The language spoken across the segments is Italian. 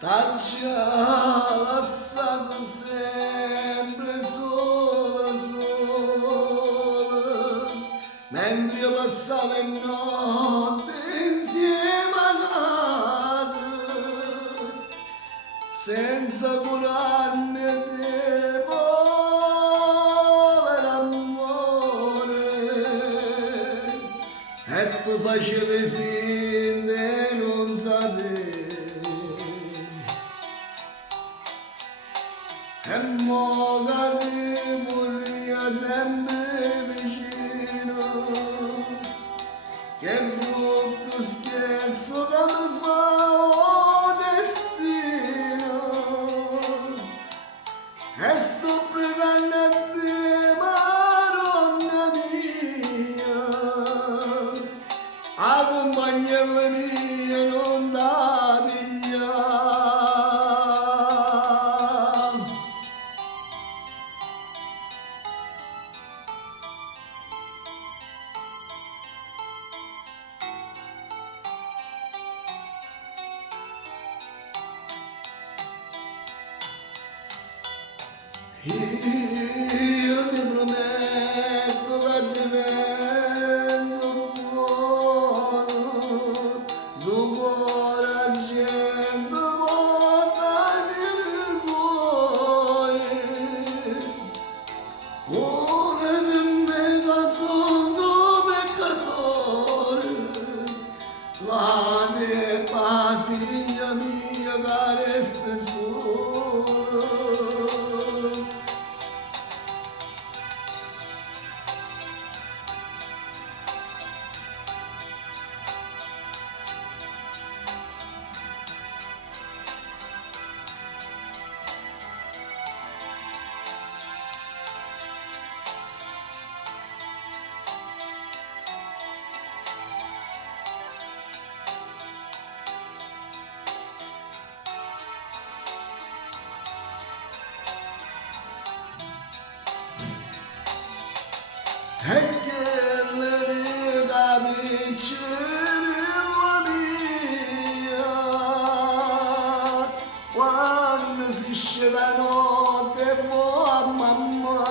t'ha lasciato sempre sola, sola, mentre io passavo in notte insieme a te, senza curarmi di povero amore, e tu facevi finta di non sapere. E mo che ti voglio sempre vicino, che brutto scherzo che mi fa oh destino, e sto pregando a te, Madonna mia, accompagnala mia non da pigliare. Io ti prometto che divento buono, tu cuore argento portami il cuore, cuore per me che sono peccatore, la mia figlia mia che resta sola. E che le riga piccerella mia, quando si scende notte può a mamma,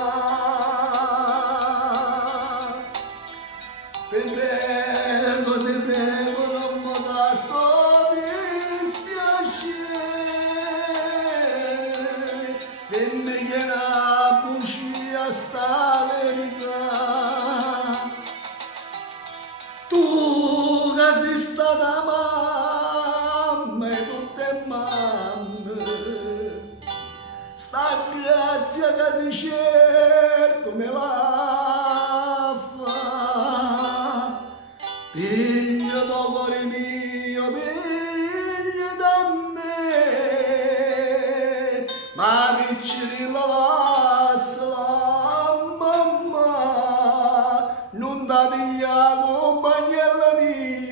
ti prego, non mi da sto dispiacere, dimmi che la bugia sta verità. Tu che sei stata mamma e tutte mamme, sta grazia che ti cerco me la fa. Piglia da cuore mio, piglia da me, ma piccerilla lascia mamma, non da piglia compagnella mia.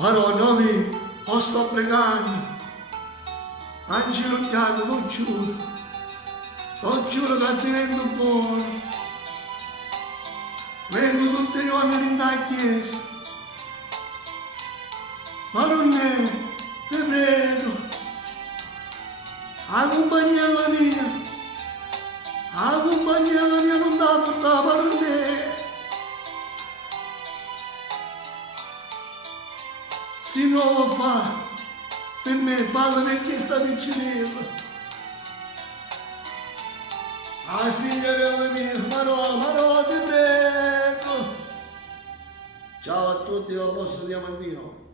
Madonna mia, lo sto pregando, angelocchiato, lo giuro che divento buono, vengo tutti i giorni in la chiesa, Madonna, ti prego, accompagnala mia non da portare per me. Se non lo fa, per me fallo perché sta piccinella. Ah figliolina mia, Marò, ti prego. Ciao a tutti dal vostro Diamantino.